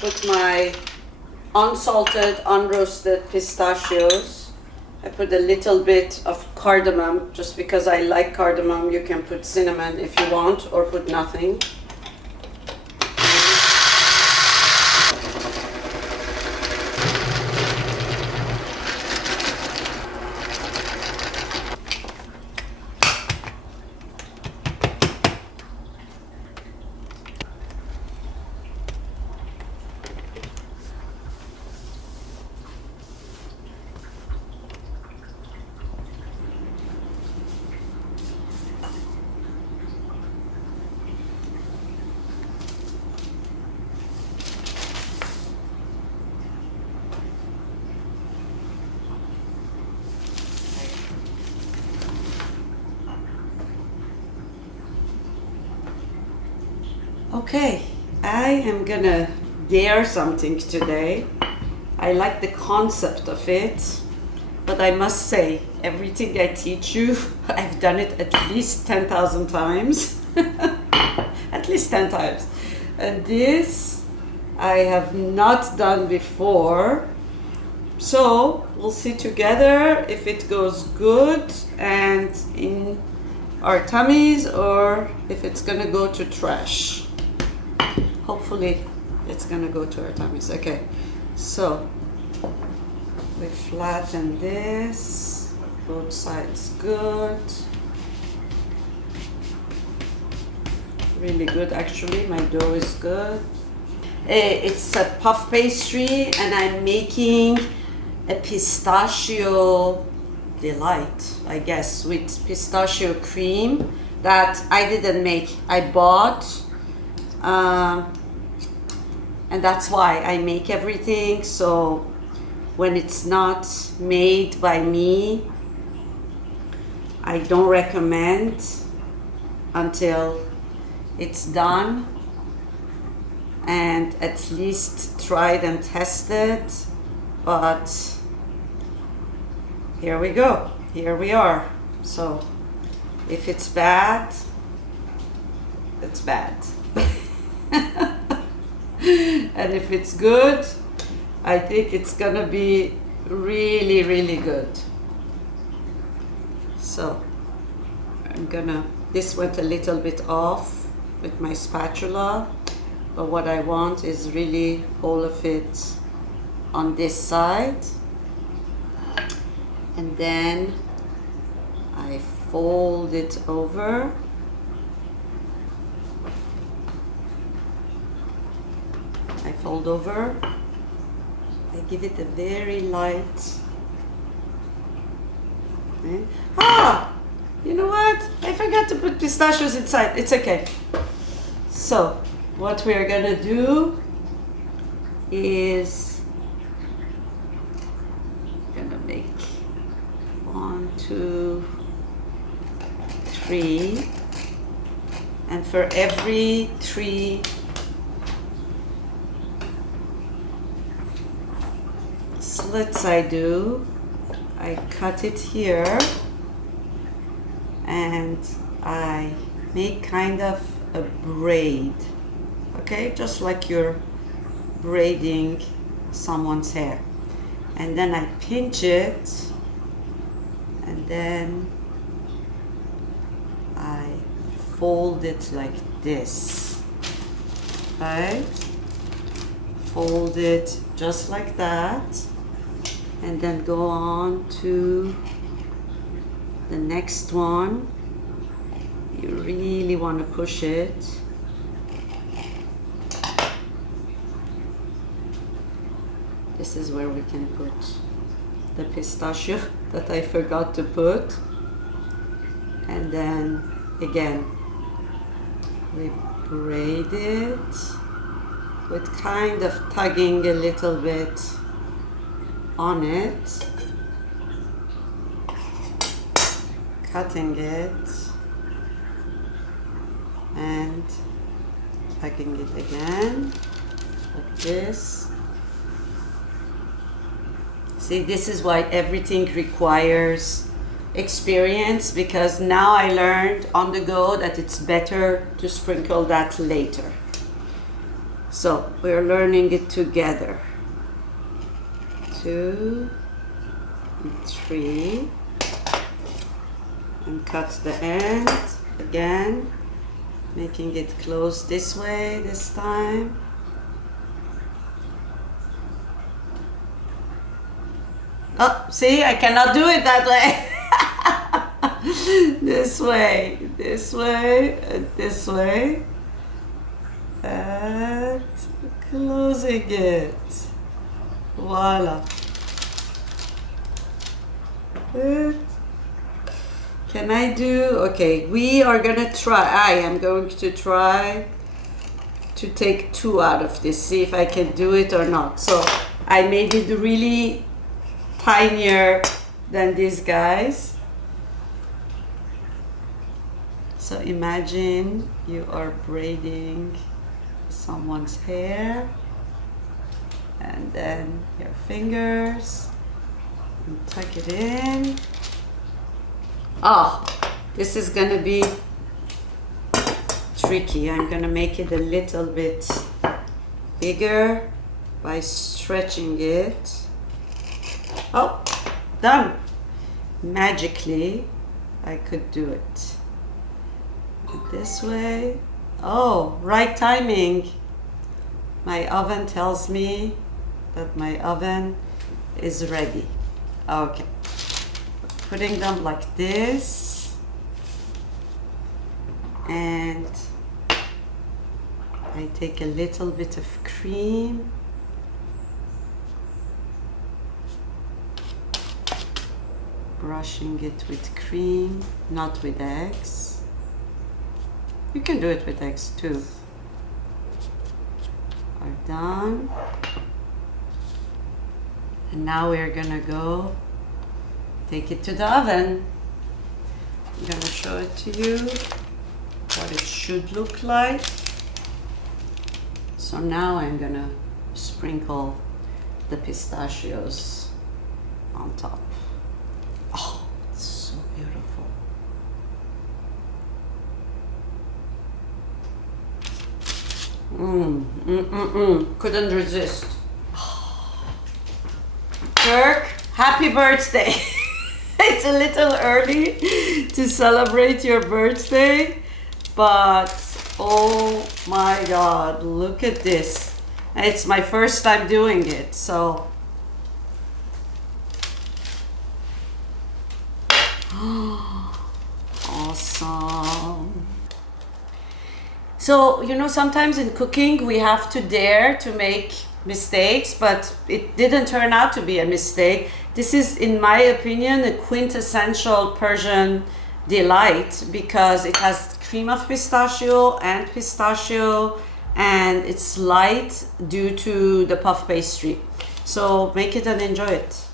put my unsalted, unroasted pistachios. I put a little bit of cardamom, just because I like cardamom. You can put cinnamon if you want, or put nothing. Okay, I am gonna dare something today. I like the concept of it, but I must say, everything I teach you, I've done it at least 10,000 times. At least 10 times. And this I have not done before. So we'll see together if it goes good and in our tummies, or if it's gonna go to trash. Hopefully it's gonna go to our tummies. Okay, so we flatten this, both sides good. Really good actually, my dough is good. It's a puff pastry and I'm making a pistachio delight, I guess, with pistachio cream that I didn't make, I bought. And that's why I make everything. So when it's not made by me, I don't recommend until it's done and at least tried and tested. But here we go, here we are. So if it's bad, it's bad. And if it's good, I think it's gonna be really, really good. So this went a little bit off with my spatula, but what I want is really all of it on this side. And then I fold it over. I fold over. I give it a very light. Okay. Ah! You know what? I forgot to put pistachios inside. It's okay. So, what we are gonna do is gonna make 1, 2, 3, and for every 3 slits I do, I cut it here and I make kind of a braid, okay, just like you're braiding someone's hair, and then I pinch it and then I fold it like this, right? Fold it just like that, and then go on to the next one. You really want to push it. This is where we can put the pistachio that I forgot to put. And then again, we braid it with kind of tugging a little bit on it, cutting it and tugging it again like this. See, this is why everything requires experience, because now I learned on the go that it's better to sprinkle that later. So we're learning it together. 2 and 3, and cut the end again, making it close this way this time. Oh, see, I cannot do it that way. This way, this way, and this way, and closing it. Voila. Good. Can I do, okay, we are gonna try, I am going to try to take 2 out of this, see if I can do it or not. So I made it really tinier than these guys. So imagine you are braiding someone's hair, and then your fingers, and tuck it in. Oh, this is gonna be tricky. I'm gonna make it a little bit bigger by stretching it. Oh, done. Magically, I could do it. This way. Oh, right timing. My oven tells me that my oven is ready. Okay. Putting them like this. And I take a little bit of cream. Brushing it with cream, not with eggs. You can do it with eggs too. Are done. And now we're gonna go take it to the oven. I'm gonna show it to you what it should look like. So now I'm gonna sprinkle the pistachios on top. Oh, it's so beautiful. Couldn't resist. Kirk, happy birthday. It's a little early to celebrate your birthday, but oh my God, look at this. It's my first time doing it, so. Awesome. So, you know, sometimes in cooking we have to dare to make mistakes, but it didn't turn out to be a mistake. This is, in my opinion, a quintessential Persian delight because it has cream of pistachio, and it's light due to the puff pastry. So make it and enjoy it.